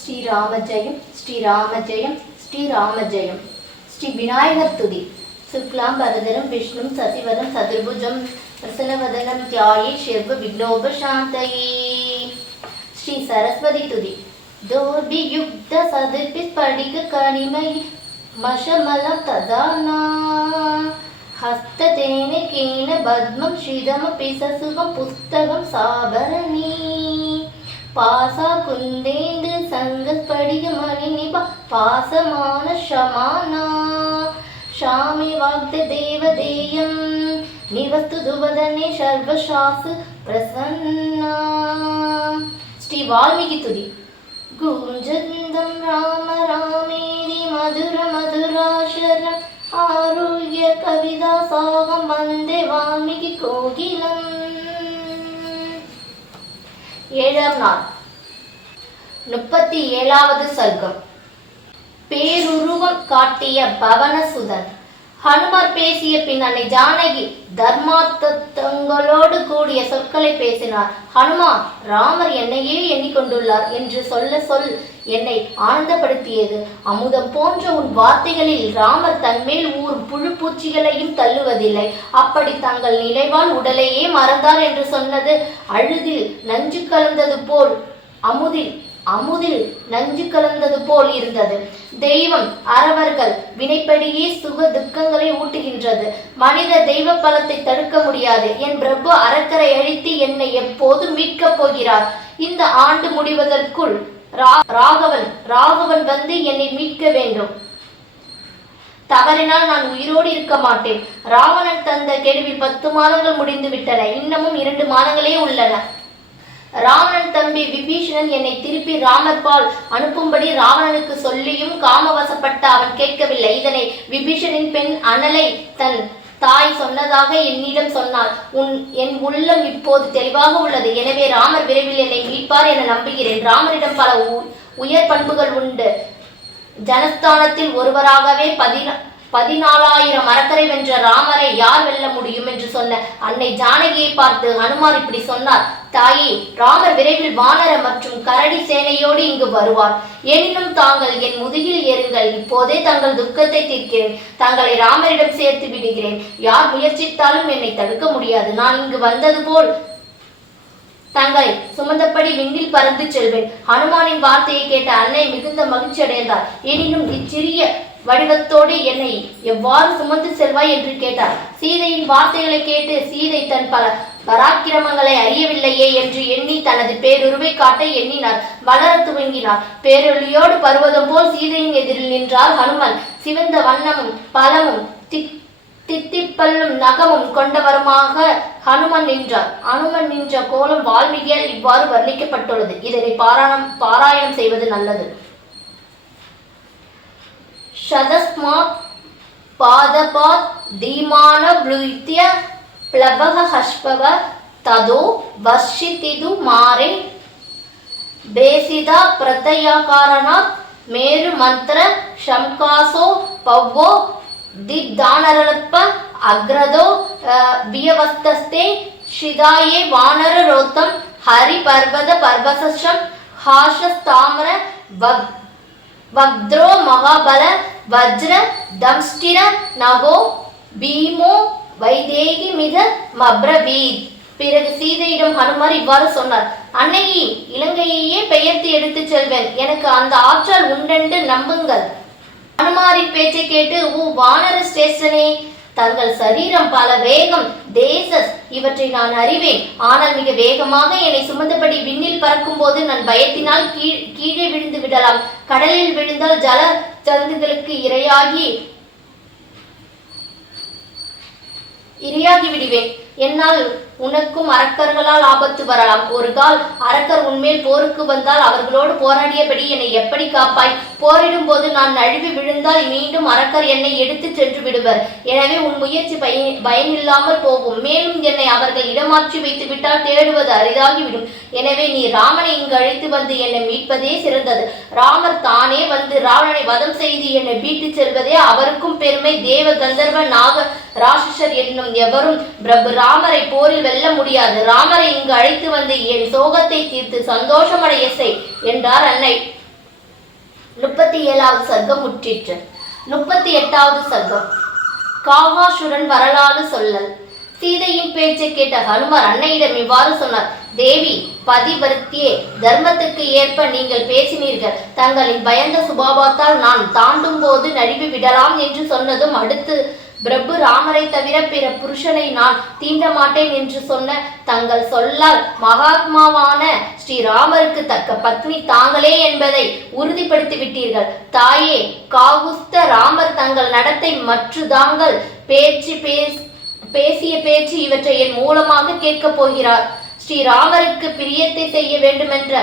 ஸ்ரீராம ஜெயம் ஸ்ரீராம ஜெயம் ஸ்ரீராம ஜெயம் ஸ்ரீ விநாயகர் துதி. சுக்லாம் பரதரம் விஷ்ணு சசிவரம் சதுர்புஜம் பிரசனவதனம் தியாயி ஷெர்வ விக்னோப ஸ்ரீ சரஸ்வதி துதி. தோபியுக்த சதுர்பி படிக கனிமை மஷமல ததானா. ஹஸ்ததேன கேன பத்மம் ஸ்ரீதம பிசசுகம் புஸ்தகம் சாபரணி. பாசா குந்தேந்து சங்கஸ்படிக மணி பாசமான ஷமானா. ஷாமி வாக்த தேவதேயம் நிவஸ்து துவதனே சர்வசாசு பிரசன்னா. ஸ்ரீ வால்மீகி துதி. குஞ்சந்தம் ராம ராமேதி மதுர மதுராஷரம் ஆரோக்கிய கவிதா சாகம் வந்தே வால்மீகி கோகிலம். ஏழாம் நாள். முப்பத்தி ஏழாவது சர்க்கம் பேருருவம் காட்டிய பவனசுதன். ஹனுமார் பேசிய பின் அன்னை ஜானகி தர்மார்த்தங்களோடு கூடிய சொற்களை பேசினார். ஹனுமா ராமர் என்னையே எண்ணிக்கொண்டுள்ளார் என்று சொல்ல சொல். என்னை ஆனந்தப்படுத்தியது. அமுதம் போன்ற உன் வார்த்தைகளில் ராமர் தன்மேல் ஊறும் புழு பூச்சிகளையும் தள்ளுவதில்லை. அப்படி தங்கள் நினைவால் உடலையே மறந்தார் என்று சொன்னது அழுதில் நஞ்சு கலந்தது போல் அமுதில் அமுதில் நஞ்சு கலந்தது போல் இருந்தது. தெய்வம் அறவர்கள் வினைப்படியே சுக துக்கங்களை ஊட்டுகின்றது. மனித தெய்வ பலத்தை தடுக்க முடியாது. என் பிரபு அறக்கரை அழித்து என்னை எப்போது மீட்கப் போகிறார். இந்த ஆண்டு முடிவதற்குள் ரா- ராகவன் ராகவன் வந்து என்னை மீட்க வேண்டும். தவறினால் நான் உயிரோடு இருக்க மாட்டேன். ராவணன் தந்த கெடுவில் பத்து மாதங்கள் முடிந்து விட்டன இன்னமும் இரண்டு மாதங்களே உள்ளன. ராவணன் தம்பி விபீஷணன் என்னை திருப்பி ராமர் பால் அனுப்பும்படி ராவணனுக்கு சொல்லியும் காமவசப்பட்ட அவன் கேட்கவில்லை. இதனை விபீஷனின் பெண் அனலை தன் தாய் சொன்னதாக என்னிடம் சொன்னாள். உன் என் உள்ளம் இப்போது தெளிவாக உள்ளது. எனவே ராமர் விரைவில் என்னை மீட்பார் என நம்புகிறேன். ராமரிடம் பல உ- உயர் பண்புகள் உண்டு. ஜனஸ்தானத்தில் ஒருவராகவே பதினா பதினாலாயிரம் மரக்கரை வென்ற ராமரை யார் வெல்ல முடியும் என்று சொன்ன அன்னை ஜானகியை பார்த்து ஹனுமார் இப்படி சொன்னார். தாயே ராமர் விரைவில் வானர மற்றும் கரடி சேனையோடு இங்கு வருவார். எனினும் தாங்கள் என் முதுகில் ஏறுங்கள். இப்போதே தங்கள் துக்கத்தை தீர்க்கிறேன். தங்களை ராமரிடம் சேர்த்து விடுகிறேன். யார் முயற்சித்தாலும் என்னை தடுக்க முடியாது. நான் இங்கு வந்தது போல் தங்களை சுமந்தபடி விண்ணில் பறந்து செல்வேன். ஹனுமானின் வார்த்தையை கேட்ட அன்னை மிகுந்த மகிழ்ச்சி அடைந்தார் எனினும் இச்சிறிய வடிவத்தோடு என்னை எவ்வாறு சுமந்து செல்வாய் என்று கேட்டார். சீதையின் வார்த்தைகளை கேட்டு சீதை தன் பல பராக்கிரமங்களை அறியவில்லையே என்று எண்ணி தனது பேருருவை காட்ட எண்ணினார். வளர துவங்கினார். பேரொளியோடு பருவதம் போல் சீதையின் எதிரில் நின்றார் ஹனுமன் சிவந்த வண்ணமும் பலமும் திக் தித்திப்பல்லும் நகமும் கொண்டவருமாக ஹனுமன் நின்றார். ஹனுமன் நின்ற கோலம் வால்மீகியால் இவ்வாறு வர்ணிக்கப்பட்டுள்ளது. இதனை பாராயணம் பாராயணம் செய்வது நல்லது. சதஸ்மாத் பாதபாத் தீமான விருத்திய பிளவக ஹஷ்பவ ததோ வர்ஷித்திது மாறே. பேசிதா பிரத்தயாக்காரனாத் மேரு மந்திர ஷம்காசோ பவ்வோ தித்தானரளப்ப அக்ரதோ வியவஸ்தஸ்தே ஷிதாயே வானர ரோத்தம் ஹரி பர்வத பர்வசம் ஹாஷஸ்தாமர வக் ವಗ್ வக்த்ரோ மகாபல வஜ்ர தம்ஷ்டிர நகோ பீமோ வைதேகி மிக மப்ரபீத் பிறகு சீதையிடம் ஹனுமார் இவ்வாறு சொன்னார் அன்னையே இலங்கையையே பெயர்த்து எடுத்துச் செல்வேன். எனக்கு அந்த ஆற்றல் உண்டென்று நம்புங்கள். ஹனுமாரின் பேச்சை கேட்டு ஊ வானர ஸ்டேஷனே தங்கள் சரீரம் பல வேகம் தேசஸ் இவற்றை நான் அறிவேன். ஆனால் மிக வேகமாக என்னை சுமந்தபடி விண்ணில் பறக்கும்போது நான் பயத்தினால் கீழ் கீழே விழுந்து விடலாம். கடலில் விழுந்தால் ஜல ஜந்துகளுக்கு இரையாகி இரையாகி விடுவேன். என்னால் உனக்கும் அரக்கர்களால் ஆபத்து வரலாம். ஒரு கால் அரக்கர் உன்மேல் போருக்கு வந்தால் அவர்களோடு போராடியபடி என்னை எப்படி காப்பாய்? போரிடும் போது நான் நழுவி விழுந்தால் மீண்டும் அரக்கர் என்னை எடுத்து சென்று விடுவர். எனவே உன் முயற்சி பயன் பயனில்லாமல் போகும். மேலும் என்னை அவர்கள் இடமாற்றி வைத்து விட்டால் தேடுவது அரிதாகிவிடும். எனவே நீ ராமனை இங்கு அழைத்து வந்து என்னை மீட்பதே சிறந்தது. ராமர் தானே வந்து ராவணனை வதம் செய்து என்னை மீட்டுச் செல்வதே அவருக்கும் பெருமை. தேவ கந்தர்வ நாக ராட்சசர் என்னும் எவரும் பிரபு ராமரை போரில் வெல்ல முடியாது. ராமரை இங்கு அழைத்து வந்து என் சோகத்தை தீர்த்து சந்தோஷமடைய செய் என்றார் அன்னை. முப்பத்தி ஏழாவது சர்க்கம் முற்றிற்று. முப்பத்தி எட்டாவது சர்க்கம். காவாசுரன் வரலாறு சொல்லல். சீதையின் பேச்சை கேட்ட ஹனுமார் அன்னையிடம் இவ்வாறு சொன்னார் தேவி பதிவருத்தியே தர்மத்துக்கு ஏற்ப நீங்கள் பேசினீர்கள். தங்களின் பயந்த சுபாவத்தால் நான் தாண்டும் போது நழுவி விடலாம் என்று சொன்னதும் அடுத்து பிரபு ராமரை தவிர பிற புருஷனை நான் தீண்ட மாட்டேன் என்று சொன்ன தங்கள் சொல்லால் மகாத்மாவான ஸ்ரீராமருக்கு தக்க பத்னி தாங்களே என்பதை உறுதிப்படுத்தி விட்டீர்கள் தாயே காகுஸ்த ராமர் தங்கள் நடத்தை மற்று தாங்கள் பேச்சு பேஸ் பேசிய பேச்சு இவற்றை என் மூலமாக கேட்கப் போகிறார். ஸ்ரீராமருக்கு பிரியத்தை செய்ய வேண்டுமென்ற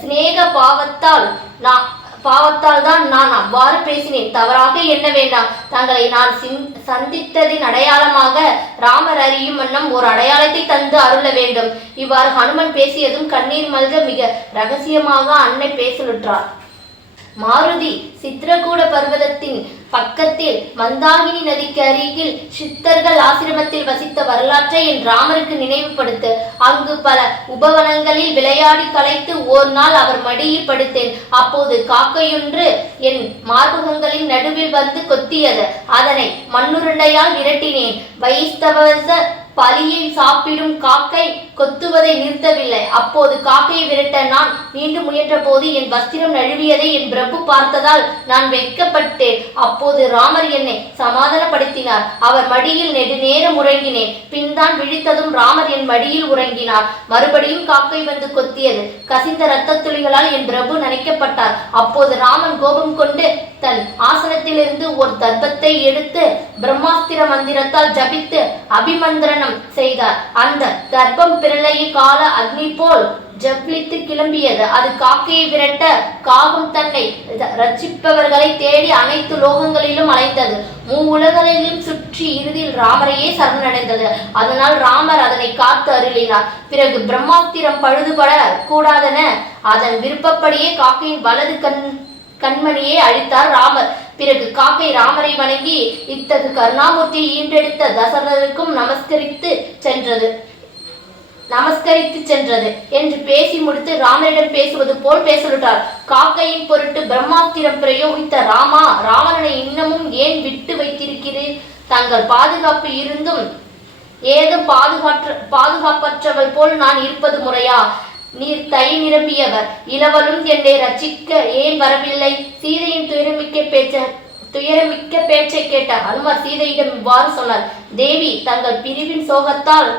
சிநேக பாவத்தால் நான் பாவத்தால் தான் நான் அவ்வாறு பேசினேன். தவறாக எண்ண வேண்டாம். தங்களை நான் சிந்- சந்தித்ததின் அடையாளமாக ராமர் அறியும் வண்ணம் ஒரு அடையாளத்தை தந்து அருள வேண்டும். இவ்வாறு ஹனுமன் பேசியதும் கண்ணீர் மல்க மிக ரகசியமாக அன்னை பேசலுற்றார். மாருதி சித்ரகூட பர்வதத்தின் பக்கத்தில் மந்தாகினி நதிக்கு அருகில் சித்தர்கள் ஆசிரமத்தில் வசித்த வரலாற்றை என் ராமருக்கு நினைவுபடுத்து அங்கு பல உபவனங்களில் விளையாடி கலைத்து ஓர் நாள் அவர் மடியில் படுத்தேன். அப்போது காக்கையொன்று என் மார்பகங்களின் நடுவில் வந்து கொத்தியது. அதனை மண்ணுருண்டையால் விரட்டினேன். வைஸ்தவச பலியை சாப்பிடும் காக்கை கொத்துவதை நிறுத்தவில்லை. அப்போது காக்கையை விரட்ட நான் மீண்டும் முயன்ற போது என் வஸ்திரம் நழுவியதை என் பிரபு பார்த்ததால் நான் வெட்கப்பட்டேன். அப்போது ராமர் என்னை சமாதானப்படுத்தினார். அவர் மடியில் நெடுநேரம் உறங்கினேன். பின்தான் விழித்ததும் ராமர் என் மடியில் உறங்கினார். மறுபடியும் காக்கை வந்து கொத்தியது. கசிந்த இரத்த துளிகளால் என் பிரபு நனைக்கப்பட்டார். அப்போது ராமன் கோபம் கொண்டு தன் ஆசனத்திலிருந்து ஒரு தர்ப்பத்தை எடுத்து பிரம்மாஸ்திர மந்திரத்தால் ஜபித்து அபிமந்திரன் தகனம் செய்தார். அந்த தர்ப்பம் பிரளய கால அக்னி போல் ஜப்ளித்து கிளம்பியது. அது காக்கையை விரட்ட காகம் தன்னை ர- ரட்சிப்பவர்களை தேடி அனைத்து லோகங்களிலும் அலைந்தது. மூ உலகளிலும் சுற்றி இறுதியில் ராமரையே சரணடைந்தது. அதனால் ராமர் அதனை காத்து அருளினார். பிறகு பிரம்மாத்திரம் பழுதுபட கூடாதென அதன் விருப்பப்படியே காக்கையின் வலது கண் கண்மணியை அழித்தார் ராமர். பிறகு காக்கை ராமரை வணங்கி இத்தகு கருணாமூர்த்தியை ஈன்றெடுத்த தசரதருக்கும் நமஸ்கரித்து சென்றது. நமஸ்கரித்து சென்றது என்று பேசி முடித்து ராமனிடம் பேசுவது போல் பேசலுட்டார். காக்கையின் பொருட்டு பிரம்மாஸ்திரம் பிரயோகித்த ராமா ராவணனை இன்னமும் ஏன் விட்டு வைத்திருக்கிறீர்? தங்கள் பாதுகாப்பு இருந்தும் ஏதும் பாதுகாற்ற பாதுகாப்பற்றவள் போல் நான் இருப்பது முறையா? நீர் தை நிரம்பியவர். இளவலும் என்னை ரட்சிக்க ஏன் வரவில்லை? சீதையின் துயரமிக்க பேச்ச துயரமிக்க பேச்சை கேட்ட ஹனுமார் சீதையிடம் இவ்வாறு சொன்னார். தேவி தங்கள் பிரிவின் சோகத்தால்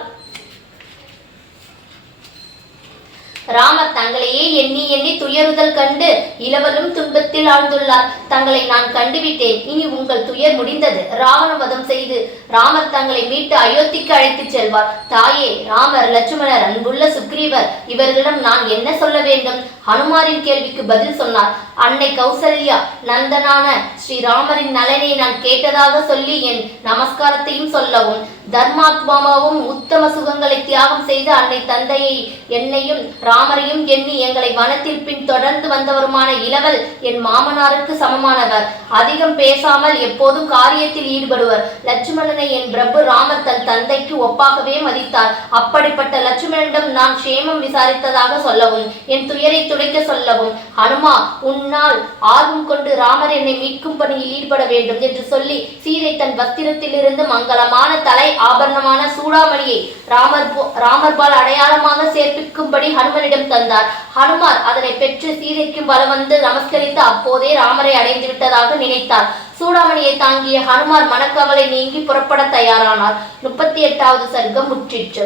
ராமர் தங்களையே எண்ணி எண்ணி துயருதல் கண்டு இளவலும் துன்பத்தில் ஆழ்ந்துள்ளார். தங்களை நான் கண்டுவிட்டேன். இனி உங்கள் துயர் முடிந்தது. ராவண வதம் செய்து ராமர் தங்களை மீட்டு அயோத்திக்கு அழைத்துச் செல்வார். தாயே ராமர் லட்சுமணர் அன்புள்ள சுக்ரீவர் இவர்களிடம் நான் என்ன சொல்ல வேண்டும்? ஹனுமாரின் கேள்விக்கு பதில் சொன்னார். அன்னை கௌசல்யா நந்தனான ஸ்ரீராமரின் நலனை நான் கேட்டதாக சொல்லி என் நமஸ்காரத்தையும் சொல்லவும் தர்மாத்மாவும் உத்தம சுகங்களை தியாகம் செய்து அன்னை தந்தையை என்னையும் ராமரையும் எண்ணி எங்களை வனத்தில் பின் தொடர்ந்து வந்தவருமான இளவல் என் மாமனாருக்கு சமமானவர். அதிகம் பேசாமல் எப்போதும் காரியத்தில் ஈடுபடுவர். லட்சுமணனை என் பிரபு ராமர் தன் தந்தைக்கு ஒப்பாகவே மதித்தார். அப்படிப்பட்ட லட்சுமணனிடம் நான் க்ஷேமம் விசாரித்ததாக சொல்லவும் என் துயரை துடைக்க சொல்லவும் ஹனுமா உன்னால் ஆர்வம் கொண்டு ராமர் என்னை மீட்கும் பணியில் ஈடுபட வேண்டும் என்று சொல்லி சீதை தன் வஸ்திரத்திலிருந்து மங்களமான தலை ஆபரணமான சூடாமணியை ராமர் போ- ராமர்பால் அடையாளமாக சேர்ப்பிக்கும்படி ஹனுமனிடம் தந்தார். ஹனுமார் அதனை பெற்று சீதைக்கும் வலம் வந்து நமஸ்கரித்து அப்போதே ராமரை அடைந்து விட்டதாக நினைத்தார். சூடாமணியை தாங்கிய ஹனுமார் மனக்கவலை நீங்கி புறப்பட தயாரானார். முப்பத்தி எட்டாவது சர்க்கம் முற்றிற்று.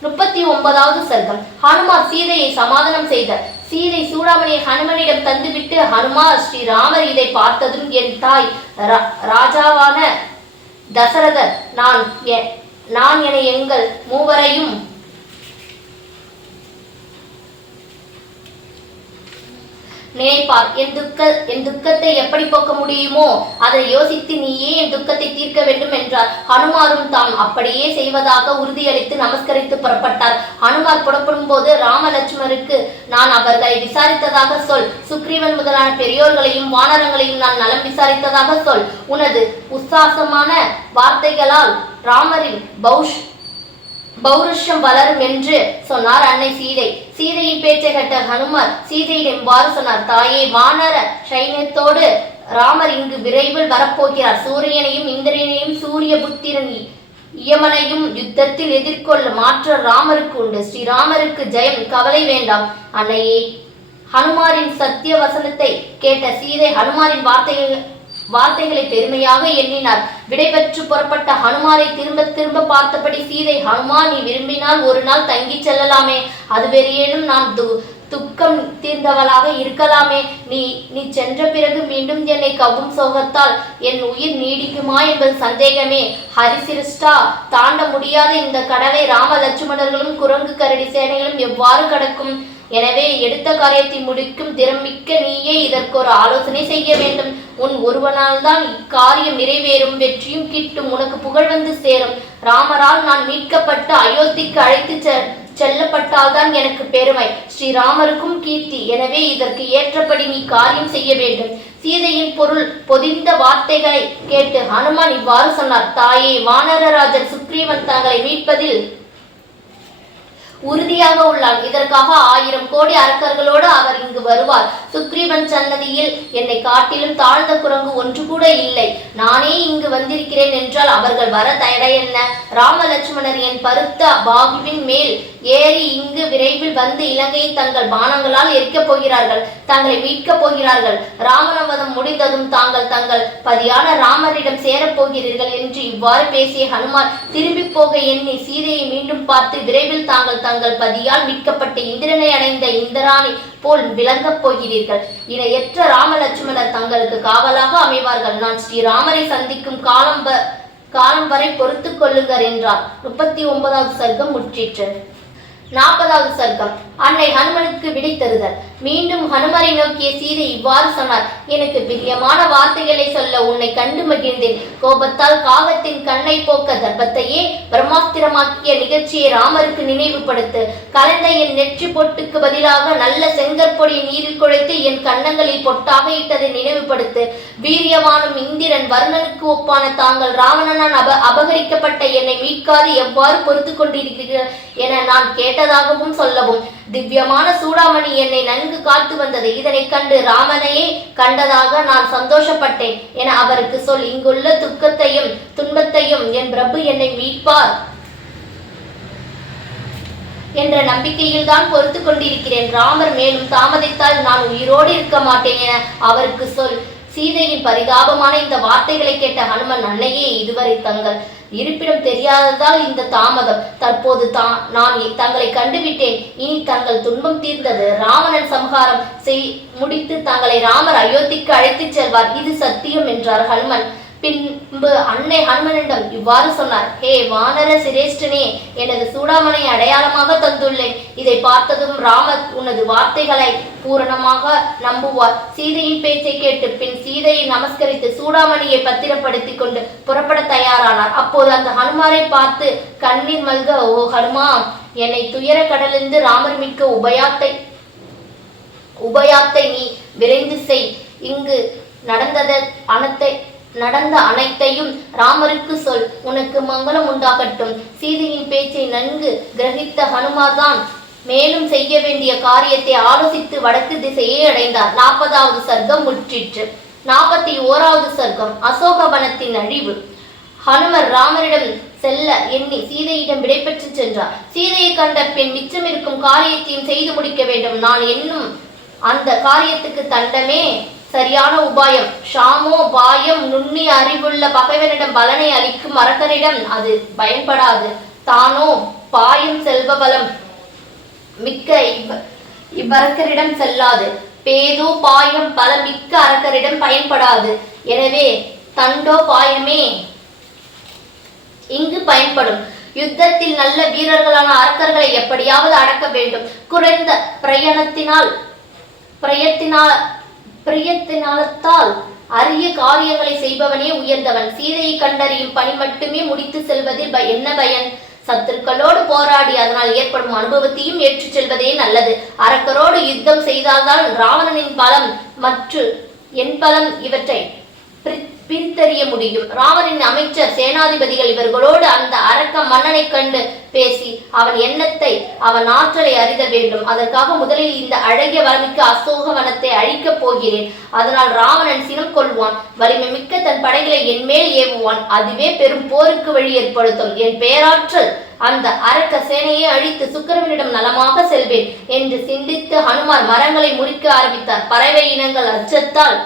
முப்பத்தி ஒன்பதாவது சர்க்கம். ஹனுமார் சீதையை சமாதானம் செய்தார் சீதை சூடாமணியை ஹனுமனிடம் தந்துவிட்டு ஹனுமார் ஸ்ரீராமர் இதை பார்த்ததும் என் தாய். ரா- ராஜாவான தசரதர் நான் நான் என எங்கள் மூவரையும் நினைப்பார். என் துக்க என் துக்கத்தை எப்படி போக்க முடியுமோ அதை யோசித்து நீயே என் துக்கத்தை தீர்க்க வேண்டும் என்றார். ஹனுமாரும் தாம் அப்படியே செய்வதாக உறுதியளித்து நமஸ்கரித்து புறப்பட்டார். ஹனுமார் புறப்படும் போது ராமலட்சுமருக்கு நான் அவர்களை விசாரித்ததாக சொல். சுக்ரீவன் முதலான பெரியோர்களையும் வானரங்களையும் நான் நலம் விசாரித்ததாக சொல். உனது உற்சாசமான வார்த்தைகளால் ராமரின் பௌஷ் பௌருஷம் வளரும் என்று சொன்னார் அன்னை சீதை. சீதையின் பேச்சை கட்ட ஹனுமார் சீதையிடம் இவ்வாறு சொன்னார் தாயே வானர சைன்யத்தோடு ராமர் இங்கு விரைவில் வரப்போகிறார். சூரியனையும் இந்திரனையும் சூரிய புத்திரன் இயமனையும் யுத்தத்தில் எதிர்கொள்ள மாற்ற ராமருக்கு உண்டு. ஸ்ரீராமருக்கு ஜெயம் கவலை வேண்டாம். அன்னையே ஹனுமாரின் சத்திய வசனத்தை கேட்ட சீதை ஹனுமாரின் வார்த்தைகள் வார்த்தைகளை பெருமையாக எண்ணினார். விடைபெற்று புறப்பட்ட ஹனுமாரை திரும்ப திரும்ப பார்த்தபடி சீதை ஹனுமான் நீ விரும்பினால் ஒரு நாள் தங்கிச் செல்லலாமே. அது வேறேனும் நான் து துக்கம் தீர்ந்தவளாக இருக்கலாமே. நீ நீ சென்ற பிறகு மீண்டும் என்னை கவும் சோகத்தால் என் உயிர் நீடிக்குமா என்பது சந்தேகமே. ஹரிசிருஷ்டா தாண்ட முடியாத இந்த கடலை ராம லட்சுமணர்களும் குரங்கு கரடி சேனைகளும் எவ்வாறு கடக்கும்? எனவே எடுத்த காரியத்தை முடிக்கும் திறமிக்க நீயே இதற்கு ஒரு ஆலோசனை செய்ய வேண்டும். உன் ஒருவனால் தான் இக்காரியம் நிறைவேறும் வெற்றியும் கிட்டும் உனக்கு புகழ் வந்து சேரும். ராமரால் நான் மீட்கப்பட்டு அயோத்திக்கு அழைத்து செ செல்லப்பட்டால்தான் எனக்கு பெருமை. ஸ்ரீராமருக்கும் கீர்த்தி. எனவே இதற்கு ஏற்றபடி நீ காரியம் செய்ய வேண்டும். சீதையின் பொருள் பொதிந்த வார்த்தைகளை கேட்டு ஹனுமான் இவ்வாறு சொன்னார். தாயே வானரராஜர் சுக்ரீவன் தங்களை மீட்பதில் உறுதியாக உள்ளான் இதற்காக ஆயிரம் கோடி அரக்கர்களோடு அவர் இங்கு வருவார். சுக்ரீவன் சன்னதியில் என்னை காட்டிலும் தாழ்ந்த குரங்கு ஒன்று கூட இல்லை. நானே இங்கு வந்திருக்கிறேன் என்றால் அவர்கள் வர தடை என்ன? ராமலட்சுமணர் என் பருத்த பாகுவின் மேல் ஏறி இங்கு விரைவில் வந்து இலங்கையை தங்கள் பானங்களால் எரிக்கப் போகிறார்கள் தங்களை மீட்கப் போகிறார்கள். ராமநவதம் முடிந்ததும் தாங்கள் தங்கள் பதியான ராமரிடம் சேரப் போகிறீர்கள் என்று இவ்வாறு பேசிய ஹனுமான் திரும்பி போக எண்ணி சீதையை மீண்டும் பார்த்து விரைவில் தாங்கள் தங்கள் பதியால் மீட்கப்பட்ட இந்திரனை அடைந்த இந்திராணி போல் விளங்கப் போகிறீர்கள். இணையற்ற ராம லட்சுமணர் தங்களுக்கு காவலாக அமைவார்கள். நான் ஸ்ரீராமரை சந்திக்கும் காலம் காலம் வரை பொறுத்துக் கொள்ளுங்கள் என்றார். முப்பத்தி ஒன்பதாவது சர்க்கம் முற்றிற்று. நாற்பதாவது சர்க்கம். அன்னை ஹனுமனுக்கு விடை தருதல். மீண்டும் ஹனுமரை நோக்கிய சீதை இவ்வாறு சொன்னார். எனக்கு பிரியமான வார்த்தைகளை சொல்ல உன்னை கண்டு மகிழ்ந்தேன். கோபத்தால் காகத்தின் கண்ணை போக்க தர்ப்பத்தையே பிரம்மாஸ்திரமாக்கிய நிகழ்ச்சியை ராமருக்கு நினைவுபடுத்து கலந்த என் நெற்றி பொட்டுக்கு பதிலாக நல்ல செங்கற்பொடி நீரில் குழைத்து என் கன்னங்களில் பொட்டாக இட்டதை நினைவுபடுத்து வீரியவானும் இந்திரன் வர்ணனுக்கு ஒப்பான தாங்கள் ராவணனால் அப அபகரிக்கப்பட்ட என்னை மீட்காது எவ்வாறு பொறுத்து கொண்டிருக்கிறீர்கள் என நான் கேட்டதாகவும் சொல்லவும் திவ்யமான சூடாமணி என்னை நன்கு காத்து வந்தது. இதனைக் கண்டு ராமனையே கண்டதாக நான் சந்தோஷப்பட்டேன் என அவருக்கு சொல். இங்குள்ள துக்கத்தையும் துன்பத்தையும் என் பிரபு என்னை மீட்பார் என்ற நம்பிக்கையில் தான் பொறுத்து கொண்டிருக்கிறேன். ராமர் மேலும் தாமதித்தால் நான் உயிரோடு இருக்க மாட்டேன் என அவருக்கு சொல். சீதையின் பரிதாபமான இந்த வார்த்தைகளை கேட்ட ஹனுமன் அன்னையே இதுவரை தங்கள் இருப்பிடம் தெரியாததால் இந்த தாமதம். தற்போது தான் நான் தங்களை கண்டுவிட்டேன். இனி தங்கள் துன்பம் தீர்ந்தது. ராவணன் சம்ஹாரம் செய் முடித்து தங்களை ராமர் அயோத்திக்கு அழைத்துச் செல்வார். இது சத்தியம் என்றார் ஹனுமன். பின்பு அன்னை ஹனுமனிடம் இவ்வாறு சொன்னார் ஹே வானர சிரேஷ்டனே எனது சூடாமணி அடையாளமாக தந்துள்ளேன். இதை பார்த்ததும் ராமர் உனது வார்த்தைகளை பூரணமாக நம்புவார். சீதையின் பேச்சை கேட்டு பின் சீதையை நமஸ்கரித்து சூடாமணியை பத்திரப்படுத்தி கொண்டு புறப்பட தயாரானார். அப்போது அந்த ஹனுமாரை பார்த்து கண்ணீர் மல்க ஓ ஹனுமா என்னை துயர கடலிருந்து ராமர் மிக்க உபயாத்தை உபயாத்தை நீ விரைந்து செய். இங்கு நடந்தத அனத்தை நடந்த அனைத்தையும் ராமருக்கு சொல். உனக்கு மங்களம் உண்டாகட்டும். சீதையின் பேச்சை நன்கு கிரகித்த ஹனுமார்தான் மேலும் செய்ய வேண்டிய காரியத்தை ஆலோசித்து வடக்கு திசையை அடைந்தார். நாற்பதாவது சர்க்கம் முற்றிற்று. நாற்பத்தி ஓராவது சர்க்கம் அசோகவனத்தின் அழிவு. ஹனுமர் ராமரிடம் செல்ல எண்ணி சீதையிடம் விடைபெற்று சென்றார். சீதையை கண்ட பின் மிச்சமிருக்கும் காரியத்தையும் செய்து முடிக்க வேண்டும். நான் என்னும் அந்த காரியத்துக்கு தண்டமே சரியான உபாயம். ஷாமோ பாயம் நுண்ணி அறிவுள்ள பகைவனிடம் பலனை அளிக்கும் அரக்கரிடம் அது பயன்படாது. தானோ பாயும் செல்வ பலம் மிக்க இவ்வரக்கரிடம் செல்லாது. பேதோ பாயம் பல மிக்க அரக்கரிடம் பயன்படாது. எனவே தண்டோ பாயமே இங்கு பயன்படும். யுத்தத்தில் நல்ல வீரர்களான அரக்கர்களை எப்படியாவது அடக்க வேண்டும். குறைந்த பிரயணத்தினால் பிரயத்தினால் பிரியத்தினாலத்தால் அரிய காரியங்களை செய்பவனே உயர்ந்தவன். சீதையை கண்டறியும் பணி மட்டுமே முடித்து செல்வதில் என்ன பயன்? சத்துருக்களோடு போராடி அதனால் ஏற்படும் அனுபவத்தையும் ஏற்றுச் செல்வதே நல்லது. அரக்கரோடு யுத்தம் செய்தால்தான் ராவணனின் பலம் மற்றும் என் பலம் இவற்றை பிரி- பிரித்தறிய முடியும். ராமனின் அமைச்சர் சேனாதிபதிகள் இவர்களோடு அந்த அரக்க மன்னனை கண்டு பேசி அவன் எண்ணத்தை அவன் ஆற்றலை அறித வேண்டும். அதற்காக முதலில் இந்த அழகிய வரமிக்க அசோக வனத்தை அழிக்கப் போகிறேன். அதனால் ராவணன் சினம் கொள்வான். வலிமை மிக்க தன் படைகளை என் மேல் ஏவுவான். அதுவே பெரும் போருக்கு வழி ஏற்படுத்தும். என் பேராற்றல் அந்த அரக்க சேனையை அழித்து சுக்கிரவனிடம் நலமாக செல்வேன் என்று சிந்தித்து ஹனுமார் மரங்களை முறிக்க ஆரம்பித்தார். பறவை இனங்கள் அச்சத்தால்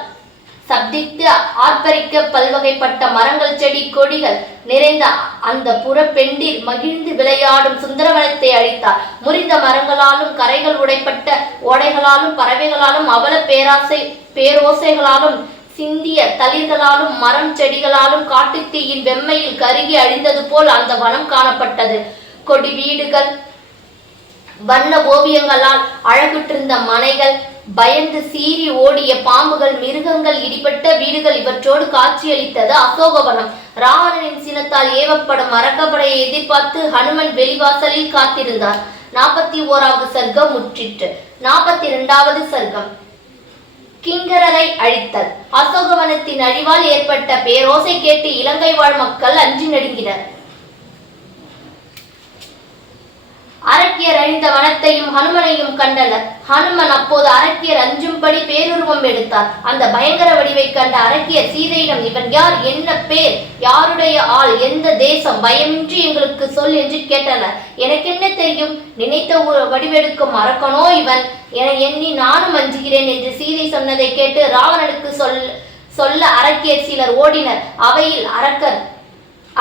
சப்தித்து ஆர்ப்பரிக்க பல்வகைப்பட்ட மரங்கள் செடி கொடிகள் நிறைந்த அந்த புறப்பெண்டில் மகிழ்ந்து விளையாடும் சுந்தரவனத்தை அழித்தார். முறிந்த மரங்களாலும் கரைகள் உடைப்பட்ட ஓடைகளாலும் பறவைகளாலும் அவல பேராசை பேரோசைகளாலும் சிந்திய தளிர்களாலும் மரம் செடிகளாலும் காட்டுத்தீயின் வெம்மையில் கருகி அழிந்தது போல் அந்த வனம் காணப்பட்டது. கொடி வீடுகள் வண்ண ஓவியங்களால் அழகுற்றிருந்த மனைகள் பயந்து சீறி ஓடிய பாம்புகள் மிருகங்கள் இடிபட்ட வீடுகள் இவற்றோடு காட்சியளித்தது அசோகவனம். ராவணனின் சினத்தால் ஏவப்படும் அரக்கப்படையை எதிர்பார்த்து ஹனுமன் வெளிவாசலில் காத்திருந்தார். நாற்பத்தி ஓராவது சர்க்கம் முற்றிற்று. நாற்பத்தி இரண்டாவது சர்க்கம். கிங்கரரை அழித்தல். அசோகவனத்தின் அழிவால் ஏற்பட்ட பேரோசை கேட்டு இலங்கை வாழ் மக்கள் அஞ்சி நடுங்கினர். அரக்கியர் அழிந்த வனத்தையும் ஹனுமனையும் கண்டனர். ஹனுமன் அப்போது அரக்கியர் அஞ்சும்படி பேருருவம் எடுத்தார். அந்த பயங்கர வடிவை கண்ட அரக்கியர் சீதையிடம் இவன் யார்? என்ன பேர்? யாருடைய ஆள்? எந்த தேசம்? பயமின்றி எங்களுக்கு சொல் என்று கேட்டனர். எனக்கு என்ன தெரியும்? நினைத்த ஒரு வடிவெடுக்கும் அரக்கனோ இவன்? என எண்ணி நானும் அஞ்சுகிறேன் என்று சீதை சொன்னதை கேட்டு ராவணனுக்கு சொல் சொல்ல அரக்கியர் சிலர் ஓடினர். அவையில் அரக்கர்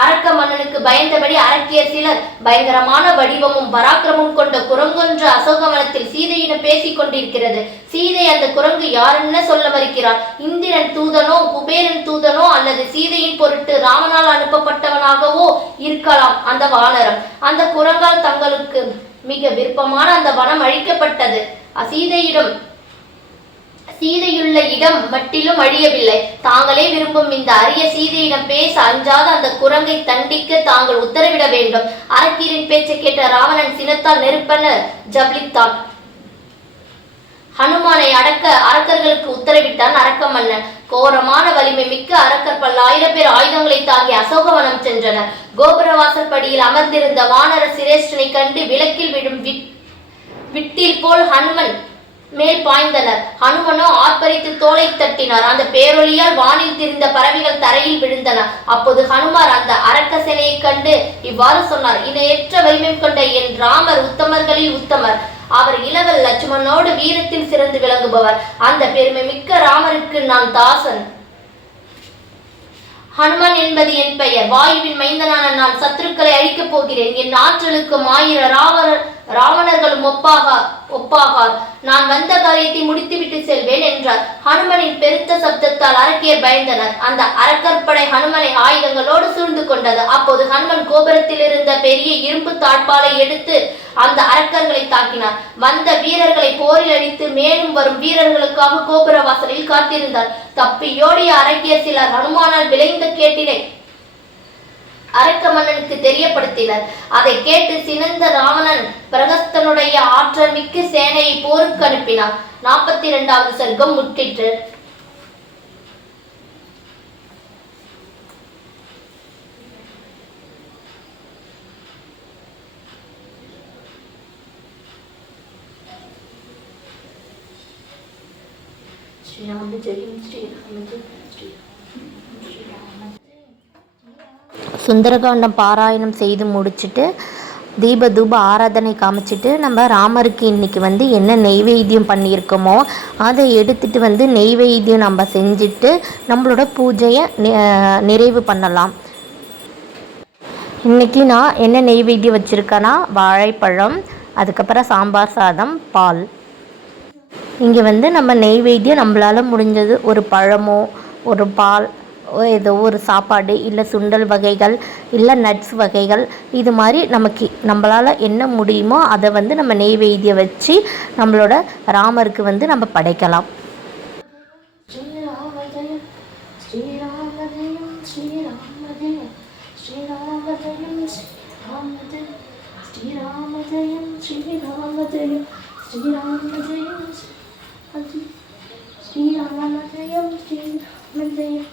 அரக்க மன்னனுக்கு பயந்தபடி அரக்கியர் சிலர் பயங்கரமான வடிவமும் பராக்கிரமும் கொண்ட குரங்கொன்று அசோகவனத்தில் சீதையிடம் பேசிக் கொண்டிருக்கிறது. சீதை அந்த குரங்கு யாருன்னு சொல்ல மறுக்கிறார்? இந்திரன் தூதனோ குபேரன் தூதனோ அல்லது சீதையின் பொருட்டு ராமனால் அனுப்பப்பட்டவனாகவோ இருக்கலாம் அந்த வானரம். அந்த குரங்கால் தங்களுக்கு மிக விருப்பமான அந்த வனம் அழிக்கப்பட்டது. சீதையிடம் சீதையுள்ள இடம் மட்டிலும் அழியவில்லை. தாங்களே விரும்பும் இந்த அரிய சீதையிடம் பேச அஞ்சாத அந்த குரங்கை தண்டிக்க தாங்கள் உத்தரவிட வேண்டும். அரக்கீரின் பேச்சை கேட்ட ராவணன் சினத்தால் நெருப்பென ஜப்ளித்தான் ஹனுமானை அடக்க அரக்கர்களுக்கு உத்தரவிட்டான் அரக்க மன்னன் கோரமான வலிமை மிக்க அரக்கர் பல்லாயிரம் பேர் ஆயுதங்களை தாங்கி அசோகவனம் சென்றனர். கோபுரவாசற்படியில் அமர்ந்திருந்த வானர சிரேஷ்டனை கண்டு விளக்கில் விழும் விட் விட்டில் போல் ஹனுமன் மேல் பாய்ந்தனர். ஹனுமனோ ஆர்ப்பரித்து தோலை தட்டினார். அந்த பேரொழியால் வானில் திரிந்த பறவைகள் தரையில் விழுந்தன. அப்போது ஹனுமார் அந்த அரக்கசனையை கண்டு இவ்வாறு சொன்னார் இணையற்ற வலிமை கொண்ட என் ராமர் உத்தமர்களில் உத்தமர். அவர் இளவல் லட்சுமணனோடு வீரத்தில் சிறந்து விளங்குபவர். அந்த பெருமை மிக்க ராமருக்கு நான் தாசன். ஹனுமன் என்பது என் பெயர். வாயுவின் மைந்தனான நான் சத்துருக்களை அழிக்கப் போகிறேன். என் ஆற்றலுக்கு மாயிர ராவணர் ராவணர்களும் ஒப்பாக ஒப்பாகார். நான் வந்த காரியத்தை முடித்துவிட்டு செல்வேன் என்றார். ஹனுமனின் பெருத்த சப்தத்தால் அரக்கியர் பயந்தனர். அந்த அரக்கற்படை ஹனுமனை ஆயுதங்களோடு சூழ்ந்து கொண்டது. அப்போது ஹனுமன் கோபுரத்தில் இருந்த பெரிய இரும்பு தாழ்பாலை எடுத்து அந்த அரக்கர்களை தாக்கினார். வந்த வீரர்களை போரில் அடித்து மேலும் வரும் வீரர்களுக்காக கோபுர வாசலில் காத்திருந்தார். தப்பியோடிய அரக்கியர் சிலர் ஹனுமானால் விளைந்த கேட்டினை அரக்க மன்னனுக்கு தெரியப்படுத்தினர். அதை கேட்டு சினந்த ராவணன் பிரகஸ்தனுடைய ஆற்றல் மிக்க சேனையை போருக்கு அனுப்பினார் நாற்பத்தி இரண்டாவது சர்க்கம் முற்றிற்று ஸ்ரீராம ஜெயம். சுந்தரகாண்டம் பாராயணம் செய்து முடிச்சுட்டு தீப தூப ஆராதனை காமிச்சிட்டு நம்ம ராமருக்கு இன்னைக்கு வந்து என்ன நெய்வேத்தியம் பண்ணியிருக்கோமோ அதை எடுத்துட்டு வந்து நெய்வேத்தியம் நம்ம செஞ்சுட்டு நம்மளோட பூஜையை நிறைவு பண்ணலாம். இன்னைக்கு நான் என்ன நெய்வேத்தியம் வச்சுருக்கேன்னா வாழைப்பழம் அதுக்கப்புறம் சாம்பார் சாதம் பால். இங்கே வந்து நம்ம நெய்வேத்தியம் நம்மளால் முடிஞ்சது ஒரு பழமோ ஒரு பால் ஏதோ ஒரு சாப்பாடு இல்லை சுண்டல் வகைகள் இல்லை நட்ஸ் வகைகள் இது மாதிரி நமக்கு நம்மளால் என்ன முடியுமோ அதை வந்து நம்ம நெய்வேத்தியம் வச்சு நம்மளோட ராமருக்கு வந்து நம்ம படைக்கலாம். ஸ்ரீராம ஜெயம் ஸ்ரீராம ஜெயம்